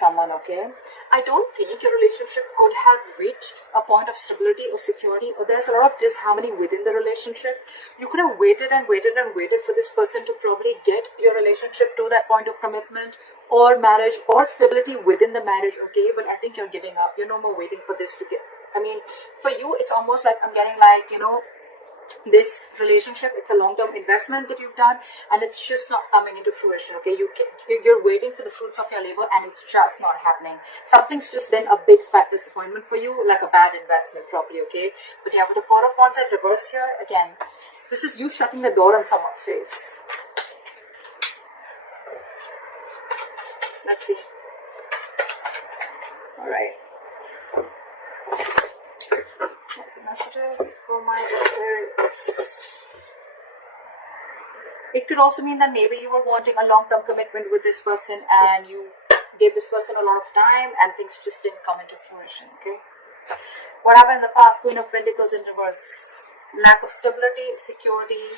someone, okay? I don't think your relationship could have reached a point of stability or security, or there's a lot of disharmony within the relationship. You could have waited and waited and waited for this person to probably get your relationship to that point of commitment or marriage or stability within the marriage, okay? But I think you're giving up. You're no more waiting for this to get, I mean, for you, it's almost like I'm getting like, you know, this relationship, it's a long-term investment that you've done, and it's just not coming into fruition, okay? You're waiting for the fruits of your labor, and it's just not happening. Something's just been a big fat disappointment for you, like a bad investment probably, okay? But yeah, with the Four of Wands in reverse here, again, this is you shutting the door on someone's face. Let's see. Alright. Messages for my Aquarius. It could also mean that maybe you were wanting a long-term commitment with this person and you gave this person a lot of time and things just didn't come into fruition, okay? What happened in the past? Queen of Pentacles in reverse. Lack of stability, security.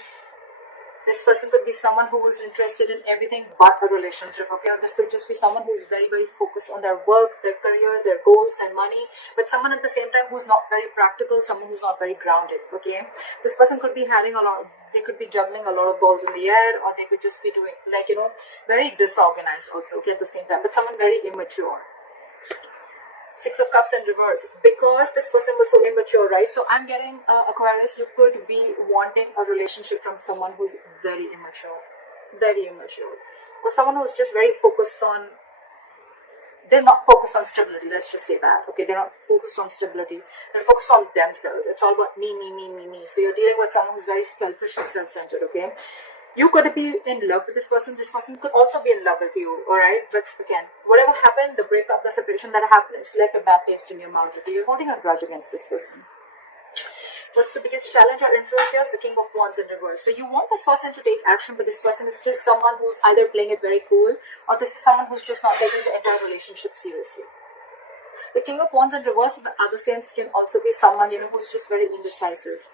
This person could be someone who was interested in everything but a relationship, okay? Or this could just be someone who's very, very focused on their work, their career, their goals, their money, but someone at the same time who's not very practical, someone who's not very grounded, okay? This person could be having a lot, they could be juggling a lot of balls in the air, or they could just be doing, like, you know, very disorganized also, okay, at the same time, but someone very immature. Six of Cups in reverse, because this person was so immature, right? So I'm getting Aquarius, you could be wanting a relationship from someone who's very immature, or someone who's just very focused on, they're not focused on stability, let's just say that, okay? They're not focused on stability, they're focused on themselves. It's all about me. So you're dealing with someone who's very selfish and self-centered, okay? You could be in love with this person could also be in love with you, alright? But again, whatever happened, the breakup, the separation that happened, it's left a bad taste in your mouth, okay? You're holding a grudge against this person. What's the biggest challenge or influence here? The King of Wands in reverse. So you want this person to take action, but this person is just someone who's either playing it very cool, or this is someone who's just not taking the entire relationship seriously. The King of Wands in reverse in the other sense can also be someone, you know, who's just very indecisive.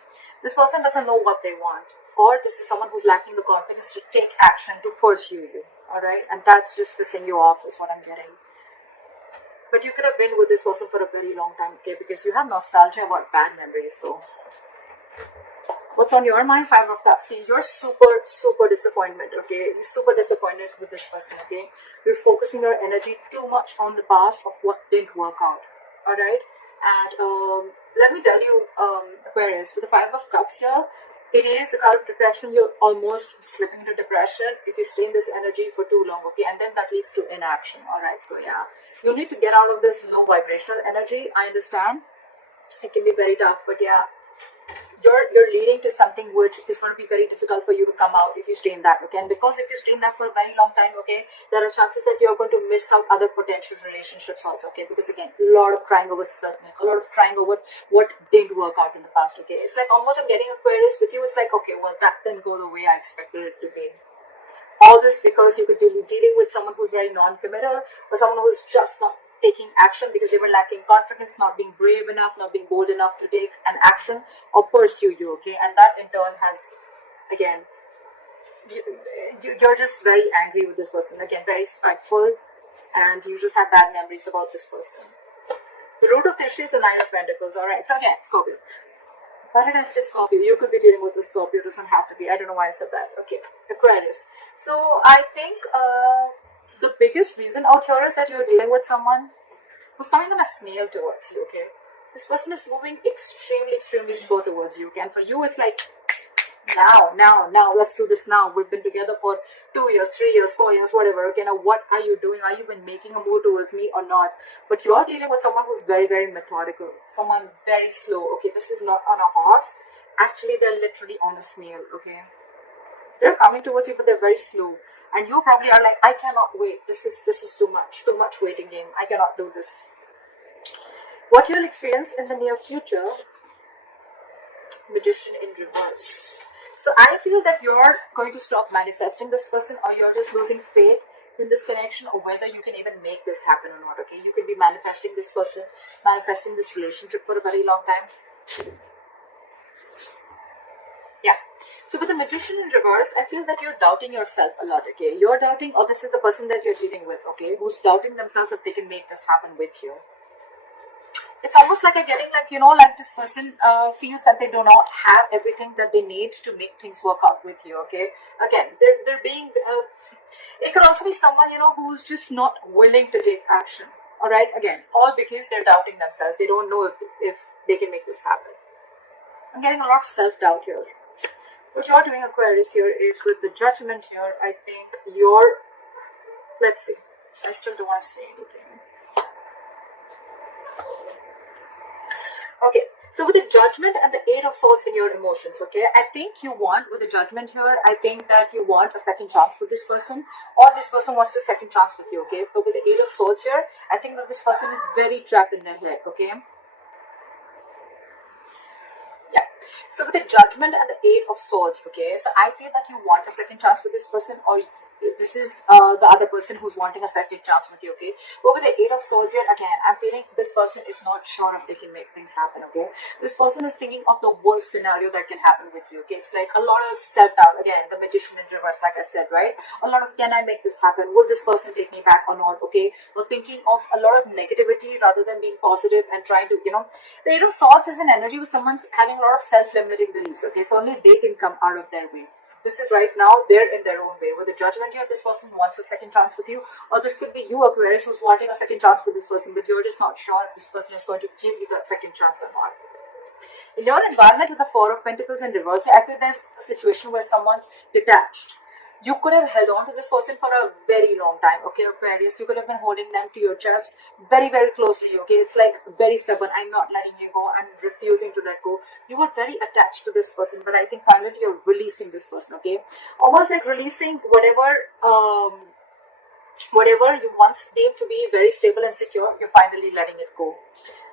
This person doesn't know what they want, or this is someone who's lacking the confidence to take action, to pursue you, alright? And that's just pissing you off is what I'm getting. But you could have been with this person for a very long time, okay? Because you have nostalgia about bad memories, though. What's on your mind? Five of Cups. See, you're super disappointed, okay? You're super disappointed with this person, okay? You're focusing your energy too much on the past of what didn't work out, alright? And let me tell you, Aquarius, with the Five of Cups here, it is the card of depression. You're almost slipping into depression if you stay in this energy for too long, okay? And then that leads to inaction, alright? So yeah, you need to get out of this low vibrational energy. I understand it can be very tough, but yeah, you're leading to something which is going to be very difficult for you to come out if you stay in that, okay? And because if you stay in that for a very long time, okay, there are chances that you're going to miss out other potential relationships also, okay? Because again, a lot of crying over spilled milk, a lot of crying over what didn't work out in the past, okay? It's like almost I'm getting Aquarius with you. It's like, okay, well, that didn't go the way I expected it to be. All this because you could be dealing with someone who's very non-committal, or someone who's just not taking action because they were lacking confidence, not being brave enough, not being bold enough to take an action or pursue you, okay? And that in turn has, again, you're just very angry with this person, again, very spiteful, and you just have bad memories about this person. The root of the issue is the Nine of Pentacles, alright? So again, Scorpio. Why did I say Scorpio? You could be dealing with a Scorpio, doesn't have to be. I don't know why I said that. Okay, Aquarius. So I think the biggest reason out here is that you're dealing with someone who's coming on a snail towards you, okay? This person is moving extremely slow towards you, okay? And for you, it's like, now, let's do this now. We've been together for 2 years, 3 years, 4 years, whatever, okay? Now, what are you doing? Are you even making a move towards me or not? But you're dealing with someone who's very, very methodical, someone very slow, okay? This is not on a horse. Actually, they're literally on a snail, okay? They're coming towards you, but they're very slow. And you probably are like, I cannot wait. This is too much waiting game. I cannot do this. What you'll experience in the near future, Magician in reverse. So I feel that you're going to stop manifesting this person, or you're just losing faith in this connection, or whether you can even make this happen or not, okay? You could be manifesting this person, manifesting this relationship for a very long time. Yeah. So with the Magician in reverse, I feel that you're doubting yourself a lot, okay? You're doubting, or this is the person that you're cheating with, okay? Who's doubting themselves if they can make this happen with you. It's almost like I'm getting like, like this person feels that they do not have everything that they need to make things work out with you, okay? Again, they're being, it could also be someone, who's just not willing to take action, all right? Again, all because they're doubting themselves. They don't know if they can make this happen. I'm getting a lot of self-doubt here. What you're doing, Aquarius, here is with the Judgment here, I think you're, let's see, I still don't want to say anything. Okay, so with the Judgment and the Eight of Swords in your emotions, okay, I think you want, with the Judgment here, I think that you want a second chance with this person, or this person wants a second chance with you, okay? But with the Eight of Swords here, I think that this person is very trapped in their head, okay? Yeah. So with the Judgment and the Eight of Swords, okay, so I feel that you want a second chance with this person, or this is the other person who's wanting a second chance with you, okay? But with the Eight of Swords here, again, I'm feeling this person is not sure if they can make things happen, okay? This person is thinking of the worst scenario that can happen with you, okay? It's like a lot of self-doubt. Again, the Magician in reverse, like I said, right? A lot of, can I make this happen? Will this person take me back or not, okay? Or thinking of a lot of negativity rather than being positive and trying to, the Eight of Swords is an energy where someone's having a lot of self-limiting beliefs, okay? So only they can come out of their way. This is right now, they're in their own way. With the Judgment here, this person wants a second chance with you, or this could be you, Aquarius, who's wanting a second chance with this person, but you're just not sure if this person is going to give you that second chance or not. In your environment with the Four of Pentacles in reverse, I feel there's a situation where someone's detached. You could have held on to this person for a very long time, okay, Aquarius? You could have been holding them to your chest very, very closely, okay? It's like very stubborn. I'm not letting you go. I'm refusing to let go. You were very attached to this person, but I think finally you're releasing this person, okay? Almost like releasing whatever you once deemed to be very stable and secure, you're finally letting it go.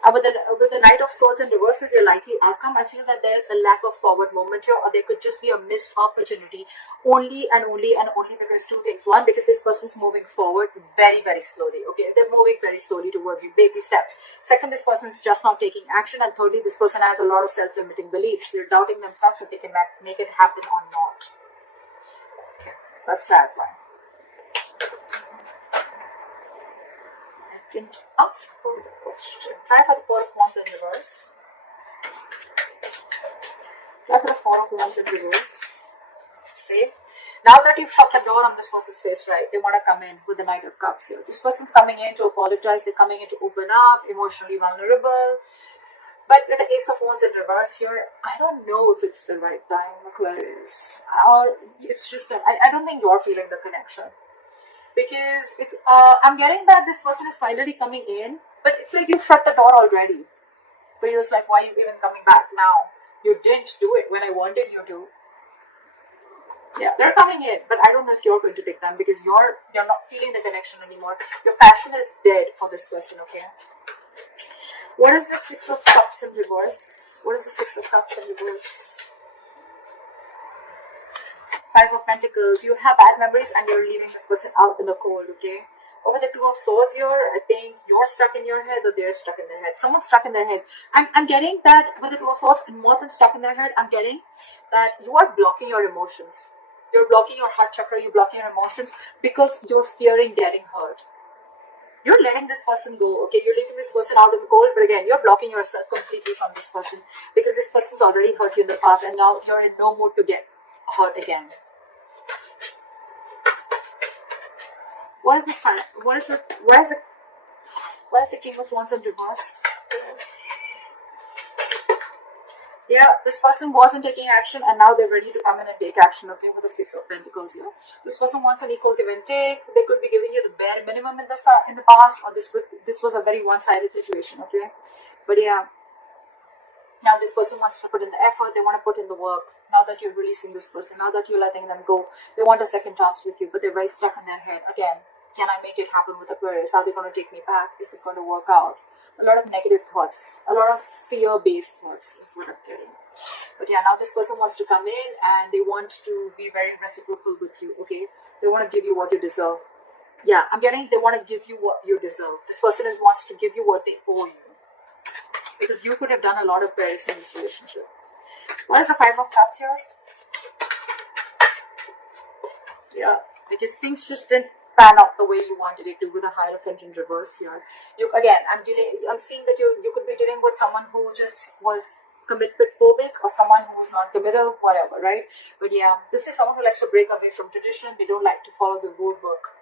With the Knight of Swords in reverse is your likely outcome. I feel that there is a lack of forward movement here, or there could just be a missed opportunity only because two things. One, because this person's moving forward very, very slowly, okay? They're moving very slowly towards you, baby steps. Second, this person is just not taking action. And thirdly, this person has a lot of self-limiting beliefs. They're doubting themselves if they can make it happen or not. Okay, let's clarify. Didn't ask for the question. Try for the Four of Wands in reverse. Try for the Four of Wands in reverse. Save. Now that you've shut the door on this person's face, right, they want to come in with the Knight of Cups here. This person's coming in to apologize. They're coming in to open up, emotionally vulnerable. But with the Ace of Wands in reverse here, I don't know if it's the right time, Aquarius. Or it's just that I don't think you're feeling the connection. Because it's, I'm getting that this person is finally coming in, but it's like you've shut the door already. But it's like, why are you even coming back now? You didn't do it when I wanted you to. Yeah, they're coming in, but I don't know if you're going to take them because you're not feeling the connection anymore. Your passion is dead for this person, okay? What is the Six of Cups in reverse? What is the Six of Cups in reverse? Five of Pentacles. You have bad memories and you're leaving this person out in the cold, okay? Over the Two of Swords here, I think you're stuck in your head or they're stuck in their head. Someone's stuck in their head. I'm getting that with the Two of Swords, and more than stuck in their head, I'm getting that you are blocking your emotions. You're blocking your heart chakra, you're blocking your emotions because you're fearing getting hurt. You're letting this person go, okay? You're leaving this person out in the cold, but again, you're blocking yourself completely from this person because this person's already hurt you in the past and now you're in no mood to get hurt again. What is the King of Wands in reverse? Yeah, this person wasn't taking action and now they're ready to come in and take action, okay, with the Six of Pentacles here. This person wants an equal give and take. They could be giving you the bare minimum in the past, or this was a very one-sided situation, okay? But yeah, now this person wants to put in the effort, they want to put in the work. Now that you're releasing this person, now that you're letting them go, they want a second chance with you, but they're very stuck in their head. Again, can I make it happen with Aquarius? Are they going to take me back? Is it going to work out? A lot of negative thoughts, a lot of fear-based thoughts is what I'm getting. But yeah, now this person wants to come in and they want to be very reciprocal with you, okay? They want to give you what you deserve. Yeah, I'm getting they want to give you what you deserve. This person wants to give you what they owe you. Because you could have done a lot of prayers in this relationship. What is the Five of Cups here? Yeah, because things just didn't pan out the way you wanted it to with a Hierophant in reverse here. I'm seeing that you could be dealing with someone who just was commitment phobic or someone who's non-committal, whatever, right? But yeah, this is someone who likes to break away from tradition. They don't like to follow the rule book.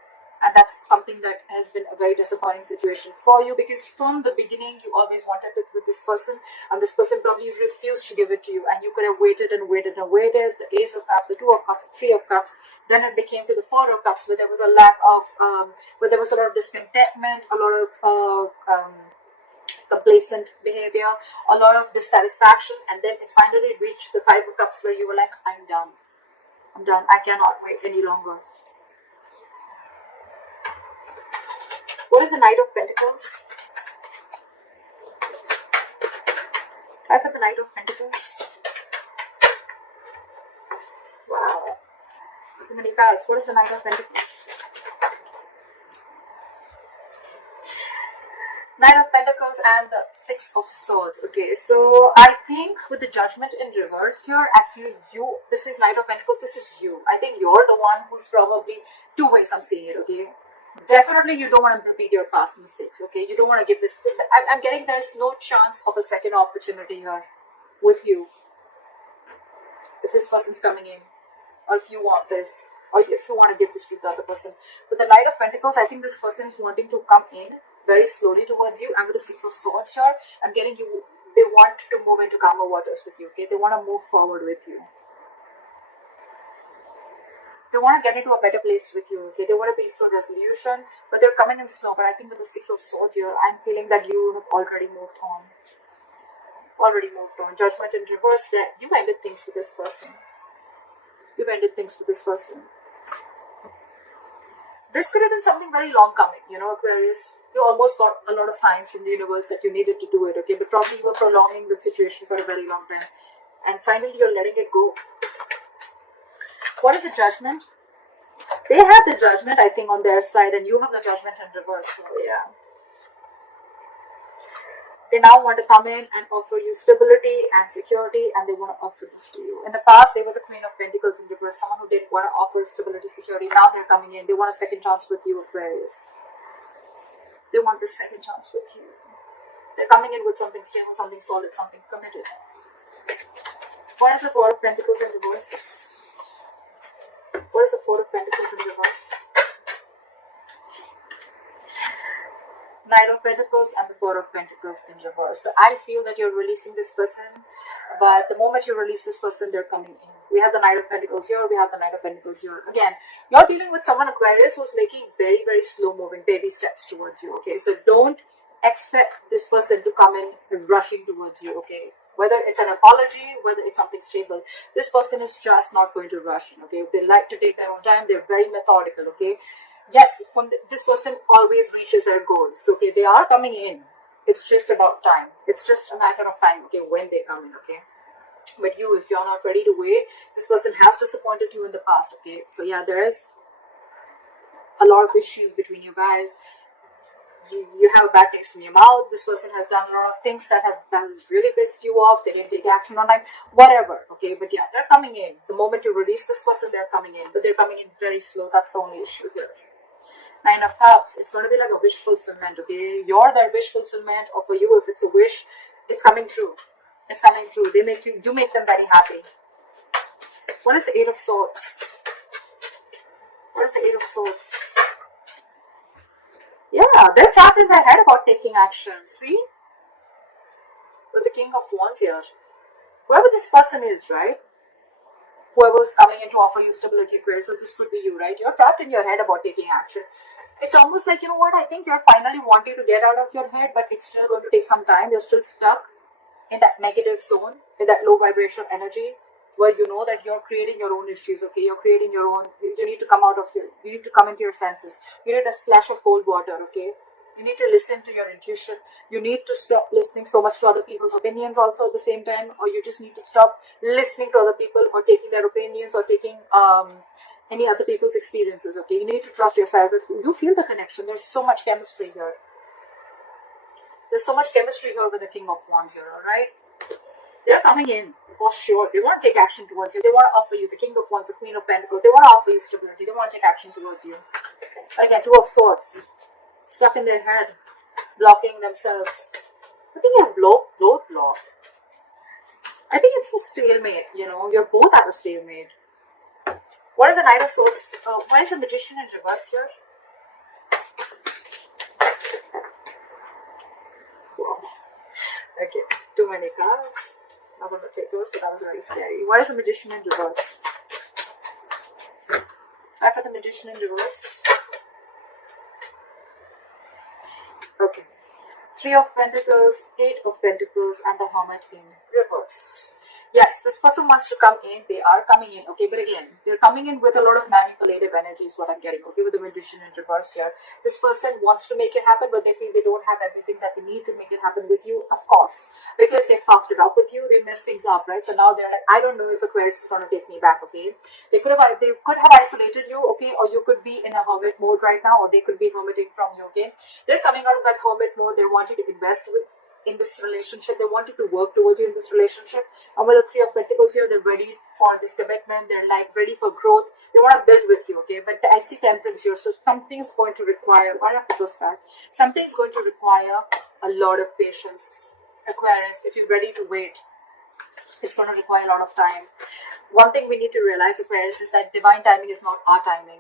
And that's something that has been a very disappointing situation for you, because from the beginning you always wanted it with this person, and this person probably refused to give it to you, and you could have waited and waited and waited. The Ace of Cups, the Two of Cups, the Three of Cups, then it became to the Four of Cups, where there was a lack of, where there was a lot of discontentment, a lot of complacent behavior, a lot of dissatisfaction, and then it's finally reached the Five of Cups, where you were like, I'm done, I cannot wait any longer. What is the Knight of Pentacles? Try for the Knight of Pentacles. Wow. Too many cards. What is the Knight of Pentacles? Knight of Pentacles and the Six of Swords. Okay, so I think with the Judgment in reverse here, I feel this is Knight of Pentacles, this is you. I think you're the one who's probably, two ways I'm seeing it, okay? Definitely you don't want to repeat your past mistakes, okay? You don't want to give this, I'm getting there's no chance of a second opportunity here with you. If this person's coming in, or if you want this, or if you want to give this to the other person. With the Knight of Pentacles, I think this person is wanting to come in very slowly towards you, and with the Six of Swords here, I'm getting you, they want to move into calmer waters with you, okay? They want to move forward with you. They want to get into a better place with you, okay? They want a peaceful resolution, but they're coming in slow. But I think with the Six of Swords here, I'm feeling that you have already moved on. Judgment in reverse, that you ended things with this person. This could have been something very long coming, you know, Aquarius. You almost got a lot of signs from the universe that you needed to do it, okay? But probably you were prolonging the situation for a very long time. And finally, you're letting it go. What is the Judgment? They have the Judgment, I think, on their side, and you have the Judgment in reverse. So, yeah. They now want to come in and offer you stability and security, and they want to offer this to you. In the past, they were the Queen of Pentacles in reverse, someone who didn't want to offer stability, security. Now they're coming in. They want a second chance with you, Aquarius. They want this second chance with you. They're coming in with something stable, something solid, something committed. What is the Four of Pentacles in reverse? What is the Four of Pentacles in reverse? Knight of Pentacles and the Four of Pentacles in reverse. So I feel that you're releasing this person, but the moment you release this person, they're coming in. We have the Knight of Pentacles here, we have the Knight of Pentacles here. Again, you're dealing with someone, Aquarius, who's making very, very slow moving baby steps towards you, okay? So don't expect this person to come in rushing towards you, okay? Whether it's an apology, whether it's something stable, this person is just not going to rush in, okay? They like to take their own time. They're very methodical, okay? Yes, this person always reaches their goals, okay? They are coming in. It's just about time. It's just a matter of time, okay, when they come in, okay? But you, if you're not ready to wait, this person has disappointed you in the past, okay? So yeah, there is a lot of issues between you guys. You have a bad taste in your mouth. This person has done a lot of things that has really pissed you off. They didn't take action on time, whatever, okay? But yeah, they're coming in. The moment you release this person, they're coming in, but they're coming in very slow. That's the only issue here. Nine of Cups, it's going to be like a wish fulfillment, okay? You're their wish fulfillment, or for you, if it's a wish, it's coming true. It's coming true. You make them very happy. What is the Eight of Swords? What is the Eight of Swords? Yeah, they're trapped in their head about taking action. See? With the King of Wands here. Whoever this person is, right? Whoever's coming in to offer you stability, Aquarius, so this could be you, right? You're trapped in your head about taking action. It's almost like, you know what, I think you're finally wanting to get out of your head, but it's still going to take some time. You're still stuck in that negative zone, in that low vibrational energy, where you know that you're creating your own issues, okay? You're creating your own, you need to come out of here. You need to come into your senses. You need a splash of cold water, okay? You need to listen to your intuition. You need to stop listening so much to other people's opinions also at the same time, or you just need to stop listening to other people or taking their opinions or taking any other people's experiences, okay? You need to trust yourself. If you feel the connection, there's so much chemistry here. There's so much chemistry here with the King of Wands here, alright? They're coming in for sure. They want to take action towards you. They want to offer you the King of Wands, the Queen of Pentacles. They want to offer you stability. They want to take action towards you. Again, Two of Swords, stuck in their head, blocking themselves. I think you're both blocked. I think it's a stalemate, you know. You're both at a stalemate. What is the Knight of Swords? Why is the Magician in reverse here? Wow. Okay, too many cards. I'm going to take those, but that was very scary. Why is the Magician in reverse? Why for the Magician in reverse? Okay. Three of Pentacles, Eight of Pentacles, and the Hermit in reverse. Yes, this person wants to come in. They are coming in, okay? But again, they're coming in with a lot of manipulative energy is what I'm getting, okay? With the Magician in reverse here. This person wants to make it happen, but they feel they don't have everything that they need to make it happen with you, of course. Because they fucked it up with you, they messed things up, right? So now they're like, I don't know if Aquarius is going to take me back, okay? They could have isolated you, okay? Or you could be in a hermit mode right now, or they could be hermiting from you, okay? They're coming out of that hermit mode. They're wanting to invest in this relationship. They wanted to work towards you in this relationship. And with the Three of Pentacles here, they're ready for this commitment. They're like ready for growth. They want to build with you, okay? But I see Temperance here, so something's going to require, why not put those cards? Something's going to require a lot of patience. Aquarius, if you're ready to wait, it's going to require a lot of time. One thing we need to realize, Aquarius, is that divine timing is not our timing.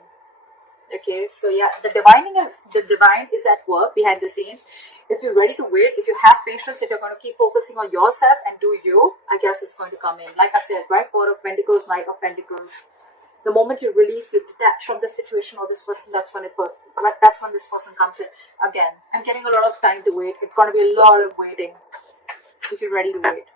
Okay, so yeah, the divine is at work behind the scenes. If you're ready to wait, if you have patience, if you're going to keep focusing on yourself and do you, I guess it's going to come in. Like I said, right? Four of Pentacles, Knight of Pentacles. The moment you release, you detach from the situation or this person, that's when this person comes in. Again, I'm getting a lot of time to wait. It's going to be a lot of waiting if you're ready to wait.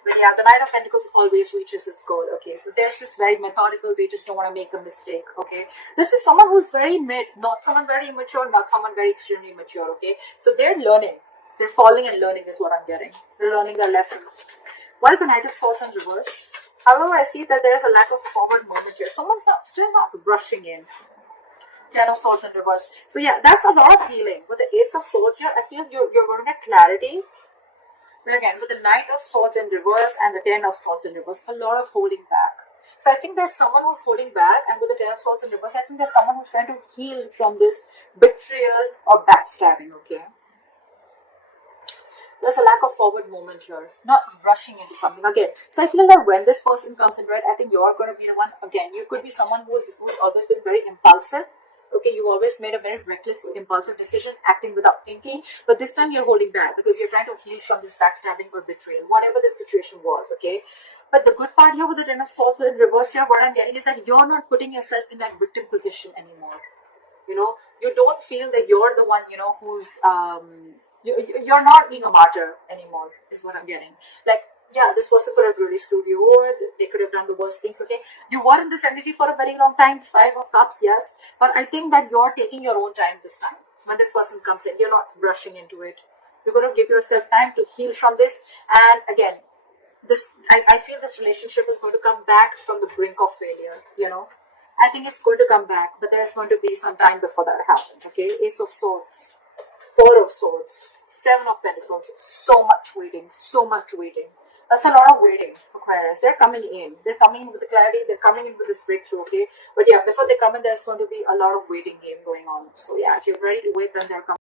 But yeah, the Knight of Pentacles always reaches its goal, okay? So they're just very methodical. They just don't want to make a mistake, okay? This is someone who's very mid, not someone very immature, not someone very extremely mature, okay? So they're learning. They're falling and learning is what I'm getting. They're learning their lessons. What is the Knight of Swords in reverse? However, I see that there's a lack of forward movement here. Someone's still not rushing in. Ten of Swords in reverse. So yeah, that's a lot of healing. With the Ace of Swords here, I feel you're going to get clarity. But again, with the Knight of Swords in reverse and the Ten of Swords in reverse, a lot of holding back. So I think there's someone who's holding back, and with the Ten of Swords in reverse, I think there's someone who's trying to heal from this betrayal or backstabbing, okay? There's a lack of forward movement here, not rushing into something again. So I feel that when this person comes in, right, I think you're going to be the one, again, you could be someone who's always been very impulsive. Okay, you always made a very reckless, impulsive decision, acting without thinking. But this time you're holding back because you're trying to heal from this backstabbing or betrayal, whatever the situation was, okay? But the good part here with the Ten of Swords in reverse here, what I'm getting is that you're not putting yourself in that victim position anymore. You know, you don't feel that you're the one, you know, who's, you're not being a martyr anymore, is what I'm getting. Like, yeah, this person could have really screwed you over. They could have done the worst things, okay? You were in this energy for a very long time. Five of Cups, yes. But I think that you're taking your own time this time. When this person comes in, you're not rushing into it. You're going to give yourself time to heal from this. And again, I feel this relationship is going to come back from the brink of failure, you know? I think it's going to come back, but there's going to be some time before that happens, okay? Ace of Swords, Four of Swords, Seven of Pentacles. So much waiting, so much waiting. That's a lot of waiting, Aquarius. They're coming in. They're coming in with the clarity. They're coming in with this breakthrough, okay? But yeah, before they come in, there's going to be a lot of waiting game going on. So yeah, if you're ready to wait, then they're coming.